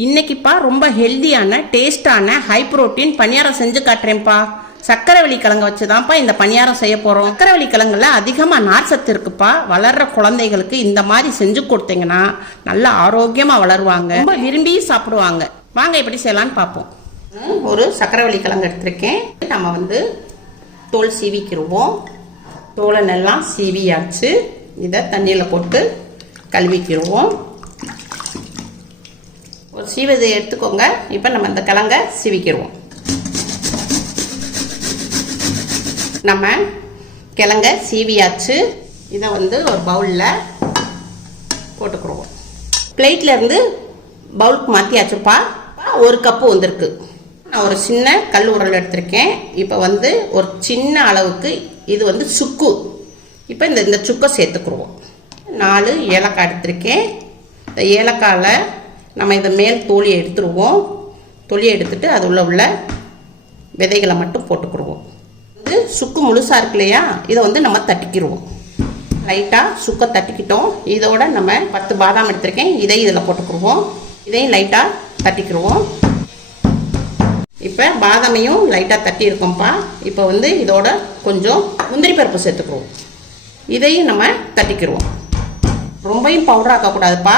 இன்னைக்குப்பா ரொம்ப ஹெல்தியான டேஸ்டான ஹை புரோட்டீன் பணியாரம் செஞ்சு காட்டுறேன்ப்பா. சக்கரைவள்ளி கிழங்கு வச்சு தான்ப்பா இந்த பணியாரம் செய்ய போகிறோம். சக்கரைவள்ளி கிழங்குல அதிகமாக நார் சத்து இருக்குப்பா. வளர்கிற குழந்தைகளுக்கு இந்த மாதிரி செஞ்சு கொடுத்தீங்கன்னா நல்லா ஆரோக்கியமாக வளருவாங்க, ரொம்ப விரும்பி சாப்பிடுவாங்க. வாங்க எப்படி செய்யலான்னு பார்ப்போம். ஒரு சக்கரைவள்ளி கிழங்கு எடுத்திருக்கேன். நம்ம தோல் சீவிக்கிடுவோம். தோலை நல்லா சீவியாச்சு. இதை தண்ணியில் போட்டு கழுவிக்கிடுவோம். ஒரு சீவதை எடுத்துக்கோங்க. இப்போ நம்ம இந்த கிழங்கை சீவிக்கிடுவோம். நம்ம கிழங்க சீவியாச்சு. இதை ஒரு பவுலில் போட்டுக்கிடுவோம். பிளேட்ல இருந்து பவுலுக்கு மாற்றியாச்சுப்பா. 1 கப்பு வந்திருக்கு. நான் ஒரு சின்ன கல் உரல் எடுத்திருக்கேன். இப்போ ஒரு சின்ன அளவுக்கு இது சுக்கு. இப்போ இந்த சுக்கை சேர்த்துக்குருவோம். 4 ஏலக்காய் எடுத்திருக்கேன். இந்த ஏலக்காயில் நம்ம இதை மேல் தோலியை எடுத்துருவோம். தோலியை எடுத்துட்டு அது உள்ள விதைகளை மட்டும் போட்டுக்கிடுவோம். சுக்கு முழுசாக இருக்கு இல்லையா, இதை நம்ம தட்டிக்கிடுவோம். லைட்டாக சுக்கை தட்டிக்கிட்டோம். இதோட நம்ம 10 பாதாம் எடுத்திருக்கேன். இதில் போட்டுக்கிடுவோம். இதையும் லைட்டாக தட்டிக்கிடுவோம். இப்போ பாதாமையும் லைட்டாக தட்டி இருக்கோம்ப்பா. இப்போ இதோட கொஞ்சம் முந்திரி பருப்பு சேர்த்துக்குருவோம். இதையும் நம்ம தட்டிக்கிடுவோம். ரொம்பவும் பவுடர் ஆக்கக்கூடாதுப்பா.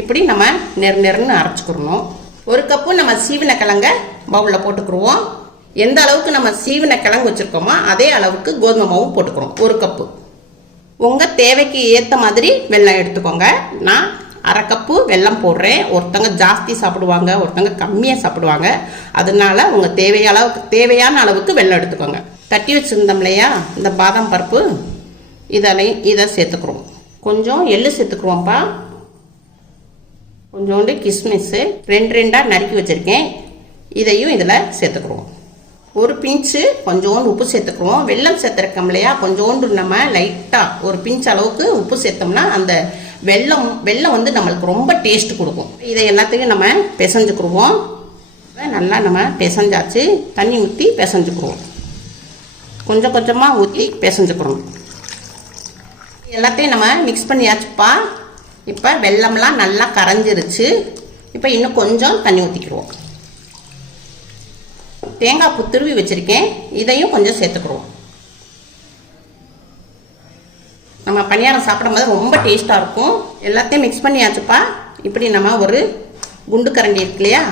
இப்படி நம்ம நெருன்னு அரைச்சிக்கிறணும். 1 கப்பு நம்ம சீவின கிழங்க பவுலில் போட்டுக்கிடுவோம். எந்த அளவுக்கு நம்ம சீவின கிழங்கு வச்சுருக்கோமோ அதே அளவுக்கு கோதுமை மாவும் போட்டுக்கிறோம். 1 கப்பு. உங்கள் தேவைக்கு ஏற்ற மாதிரி வெல்லம் எடுத்துக்கோங்க. நான் 1/2 கப்பு வெல்லம் போடுறேன். ஒருத்தங்க ஜாஸ்தி சாப்பிடுவாங்க, ஒருத்தங்க கம்மியாக சாப்பிடுவாங்க. அதனால உங்கள் தேவையான அளவுக்கு வெல்லம் எடுத்துக்கோங்க. தட்டி வச்சுருந்தோம் இல்லையா இந்த பாதாம் பருப்பு, இதை சேர்த்துக்கிறோம். கொஞ்சம் எள்ளு சேர்த்துக்குருவோம்ப்பா. கொஞ்சோண்டு கிஸ்மிஸ் 2 நறுக்கி வச்சுருக்கேன். இதையும் இதில் சேர்த்துக்குருவோம். 1 பிஞ்சு கொஞ்சோண்டு உப்பு சேர்த்துக்குருவோம். வெல்லம் சேர்த்துருக்கோம் இல்லையா, கொஞ்சோண்டு நம்ம லைட்டாக 1 பிஞ்ச் அளவுக்கு உப்பு சேர்த்தோம்னா அந்த வெல்லம் நம்மளுக்கு ரொம்ப டேஸ்ட் கொடுக்கும். இதை எல்லாத்தையும் நம்ம பிசைஞ்சுக்குருவோம். நல்லா நம்ம பிசைஞ்சாச்சு. தண்ணி ஊற்றி பிசைஞ்சுக்குருவோம். கொஞ்சம் கொஞ்சமாக ஊற்றி பிசைஞ்சுக்கிறோம். எல்லாத்தையும் நம்ம மிக்ஸ் பண்ணியாச்சுப்பா. இப்போ வெல்லம்லாம் நல்லா கரைஞ்சிருச்சு. இப்போ இன்னும் கொஞ்சம் தண்ணி ஊற்றிக்கிடுவோம். தேங்காய் பூ துருவி வச்சுருக்கேன். இதையும் கொஞ்சம் சேர்த்துக்குருவோம். நம்ம பணியாரம் சாப்பிடும்போது ரொம்ப டேஸ்ட்டாக இருக்கும். எல்லாத்தையும் மிக்ஸ் பண்ணியாச்சுப்பா. இப்படி நம்ம ஒரு குண்டு கரண்டி இருக்கு இல்லையா,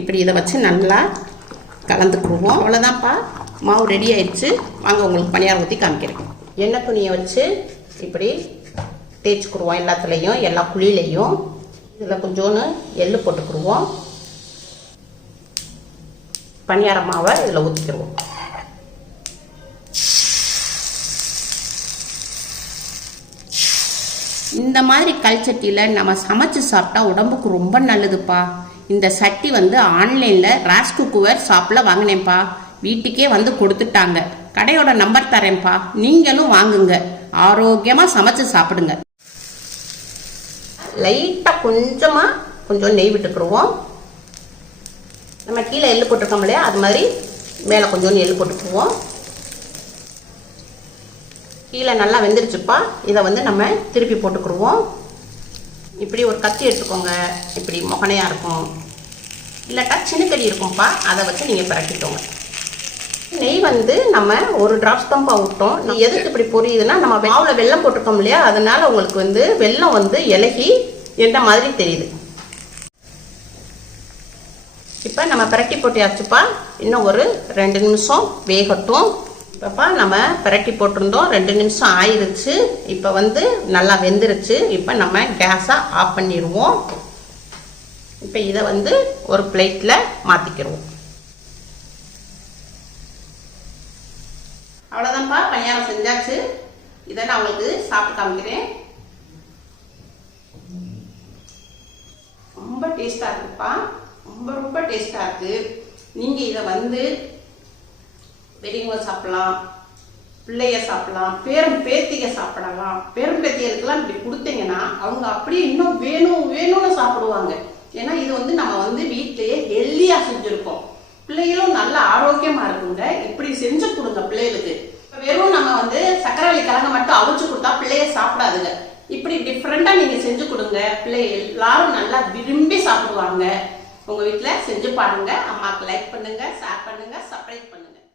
இப்படி இதை வச்சு நல்லா கலந்துக்குருவோம். அவ்வளோதான்ப்பா, மாவு ரெடி ஆயிடுச்சு. வாங்க உங்களுக்கு பணியாரம் ஊற்றி காமிக்கிறேன். எண்ணெய் துணியை வச்சு இப்படி தேய்ச்சிக்குருவோம். எல்லாத்துலேயும், எல்லா குழியிலையும். இதில் கொஞ்சோன்னு எள்ளு போட்டுக்குருவோம். பணியார மாவை இதில் ஊற்றிக்கிடுவோம். இந்த மாதிரி கல் சட்டியில் நம்ம சமைச்சு சாப்பிட்டா உடம்புக்கு ரொம்ப நல்லதுப்பா. இந்த சட்டி ஆன்லைனில் ராஸ் குக்குவேர் ஷாப்பில் வாங்கினேன்ப்பா. வீட்டுக்கே கொடுத்துட்டாங்க. கடையோட நம்பர் தரேன்ப்பா, நீங்களும் வாங்குங்க. ஆரோக்கியமாக சமைச்சு சாப்பிடுங்க. லைட்டாக கொஞ்சம் நெய் விட்டுக்குருவோம். நம்ம கீழே எள்ளு போட்டிருக்கோம் இல்லையா, அது மாதிரி மேலே கொஞ்சோண்டு எள்ளு போட்டுக்குவோம். கீழே நல்லா வெந்துருச்சுப்பா. இதை நம்ம திருப்பி போட்டுக்குருவோம். இப்படி ஒரு கத்தி எடுத்துக்கோங்க. இப்படி முகனையாக இருக்கும், இல்லாட்டா சின்னக்கடி இருக்கும்ப்பா. அதை வச்சு நீங்கள் பரட்டிக்கோங்க. நெய் நம்ம 1 டிராப்ஸ் தான்ப்பா விட்டோம். எதுக்கு இப்படி பொரியுதுன்னா, நம்ம மாவில் வெல்லம் போட்டிருக்கோம் இல்லையா, அதனால உங்களுக்கு வெல்லம் இலகி எந்த மாதிரி தெரியுது. இப்போ நம்ம பரட்டி போட்டியாச்சுப்பா. இன்னும் ஒரு 2 நிமிஷம் வேகட்டும். இப்போப்பா நம்ம பரட்டி போட்டிருந்தோம். 2 நிமிஷம் ஆயிடுச்சு. இப்போ நல்லா வெந்துருச்சு. இப்போ நம்ம கேஸை ஆஃப் பண்ணிடுவோம். இப்போ இதை ஒரு பிளேட்டில் மாற்றிக்கிடுவோம். அவ்வளோதான்ப்பா, பணியாரம் செஞ்சாச்சு. இதை நான் உங்களுக்கு சாப்பிட்டு காமிக்கிறேன். ரொம்ப டேஸ்டாக இருக்குப்பா. ரொம்ப டேஸ்டாக இருக்குது. நீங்கள் இதை பெரியவங்க சாப்பிடலாம், பிள்ளைய சாப்பிடலாம், பேத்திக சாப்பிடலாம். பேத்திகளுக்கெல்லாம் இப்படி கொடுத்தீங்கன்னா அவங்க அப்படியே இன்னும் வேணும்னு சாப்பிடுவாங்க. ஏன்னா இது நம்ம வீட்டிலேயே ஹெல்தியாக செஞ்சுருக்கோம். பிள்ளைகளும் நல்ல ஆரோக்கியமா இருக்குங்க. இப்படி செஞ்சு கொடுங்க பிள்ளைகளுக்கு. வெறும் நம்ம சக்கரைவள்ளி கிழங்கு மட்டும் அவிச்சு கொடுத்தா பிள்ளைய சாப்பிடாதுங்க. இப்படி டிஃப்ரெண்டா நீங்க செஞ்சு கொடுங்க. பிள்ளை எல்லாரும் நல்லா விரும்பி சாப்பிடுவாங்க. உங்கள் வீட்டில் செஞ்சு பாருங்கள். அம்மாவுக்கு லைக் பண்ணுங்கள், ஷேர் பண்ணுங்கள், சப்ஸ்கிரைப் பண்ணுங்கள்.